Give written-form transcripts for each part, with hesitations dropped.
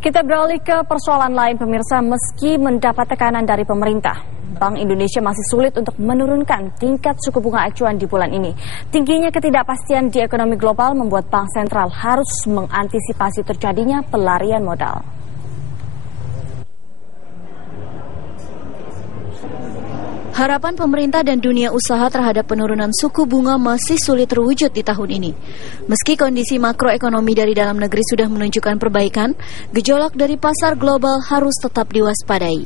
Kita beralih ke persoalan lain, pemirsa. Meski mendapat tekanan dari pemerintah, Bank Indonesia masih sulit untuk menurunkan tingkat suku bunga acuan di bulan ini. Tingginya ketidakpastian di ekonomi global membuat Bank Sentral harus mengantisipasi terjadinya pelarian modal. Harapan pemerintah dan dunia usaha terhadap penurunan suku bunga masih sulit terwujud di tahun ini. Meski kondisi makroekonomi dari dalam negeri sudah menunjukkan perbaikan, gejolak dari pasar global harus tetap diwaspadai.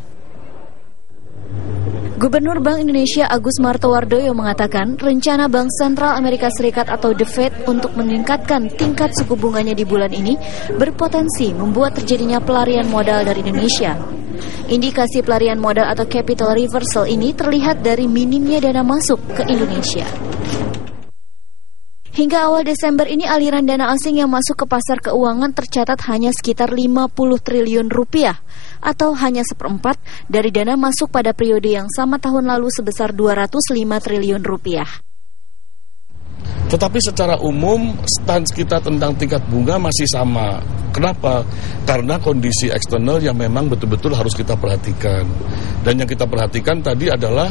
Gubernur Bank Indonesia Agus Martowardoyo mengatakan rencana Bank Sentral Amerika Serikat atau The Fed untuk meningkatkan tingkat suku bunganya di bulan ini berpotensi membuat terjadinya pelarian modal dari Indonesia. Indikasi pelarian modal atau capital reversal ini terlihat dari minimnya dana masuk ke Indonesia. Hingga awal Desember ini aliran dana asing yang masuk ke pasar keuangan tercatat hanya sekitar 50 triliun rupiah atau hanya 1/4 dari dana masuk pada periode yang sama tahun lalu sebesar 205 triliun rupiah. Tetapi secara umum stans kita tentang tingkat bunga masih sama. Kenapa? Karena kondisi eksternal yang memang betul-betul harus kita perhatikan. Dan yang kita perhatikan tadi adalah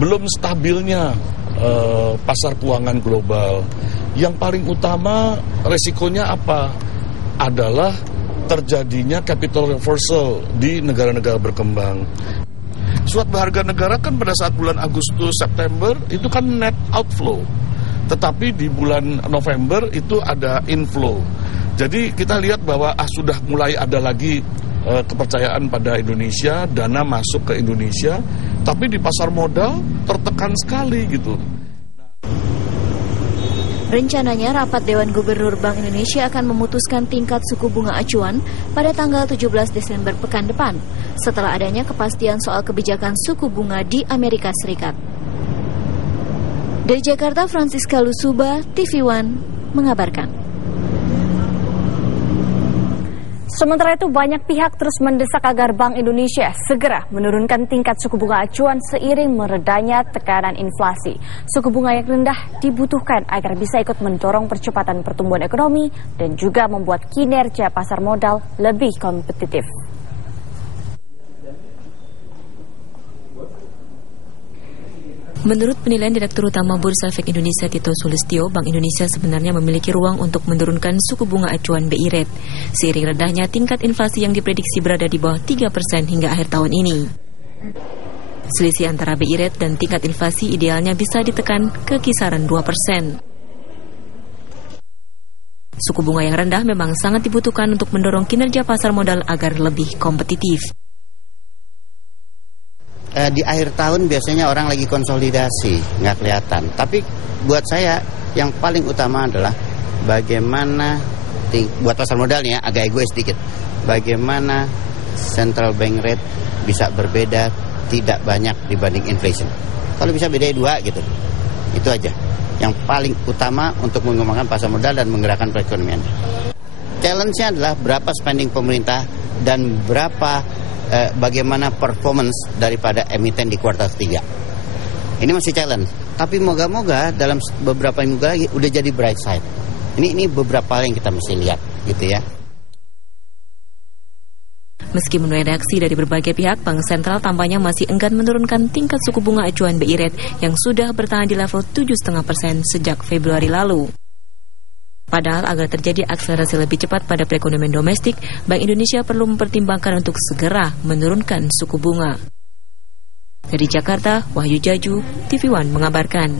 belum stabilnya pasar keuangan global. Yang paling utama resikonya apa? Adalah terjadinya capital reversal di negara-negara berkembang. Surat berharga negara kan pada saat bulan Agustus, September itu kan net outflow. Tetapi di bulan November itu ada inflow. Jadi kita lihat bahwa sudah mulai ada lagi kepercayaan pada Indonesia, dana masuk ke Indonesia, tapi di pasar modal tertekan sekali gitu. Rencananya rapat Dewan Gubernur Bank Indonesia akan memutuskan tingkat suku bunga acuan pada tanggal 17 Desember pekan depan, setelah adanya kepastian soal kebijakan suku bunga di Amerika Serikat. Dari Jakarta, Francisca Lusuba, TV One, mengabarkan. Sementara itu, banyak pihak terus mendesak agar Bank Indonesia segera menurunkan tingkat suku bunga acuan seiring meredanya tekanan inflasi. Suku bunga yang rendah dibutuhkan agar bisa ikut mendorong percepatan pertumbuhan ekonomi dan juga membuat kinerja pasar modal lebih kompetitif. Menurut penilaian Direktur Utama Bursa Efek Indonesia Tito Sulistyo, Bank Indonesia sebenarnya memiliki ruang untuk menurunkan suku bunga acuan BI Rate. Seiring rendahnya tingkat inflasi yang diprediksi berada di bawah 3% hingga akhir tahun ini. Selisih antara BI Rate dan tingkat inflasi idealnya bisa ditekan ke kisaran 2%. Suku bunga yang rendah memang sangat dibutuhkan untuk mendorong kinerja pasar modal agar lebih kompetitif. Di akhir tahun biasanya orang lagi konsolidasi, nggak kelihatan. Tapi buat saya yang paling utama adalah bagaimana, buat pasar modalnya agak egois sedikit, bagaimana central bank rate bisa berbeda tidak banyak dibanding inflation. Kalau bisa beda 2 gitu, itu aja. Yang paling utama untuk mengembangkan pasar modal dan menggerakkan perekonomian. Challenge-nya adalah berapa spending pemerintah dan bagaimana performance daripada emiten di kuartal 3. Ini masih challenge. Tapi moga-moga dalam beberapa minggu lagi udah jadi bright side. Ini beberapa hal yang kita mesti lihat gitu ya. Meski menuai reaksi dari berbagai pihak, Bank Sentral tampaknya masih enggan menurunkan tingkat suku bunga acuan BI Rate yang sudah bertahan di level 7,5% sejak Februari lalu. Padahal agar terjadi akselerasi lebih cepat pada perekonomian domestik, Bank Indonesia perlu mempertimbangkan untuk segera menurunkan suku bunga. Dari Jakarta, Wahyu Jaju, TV One mengabarkan.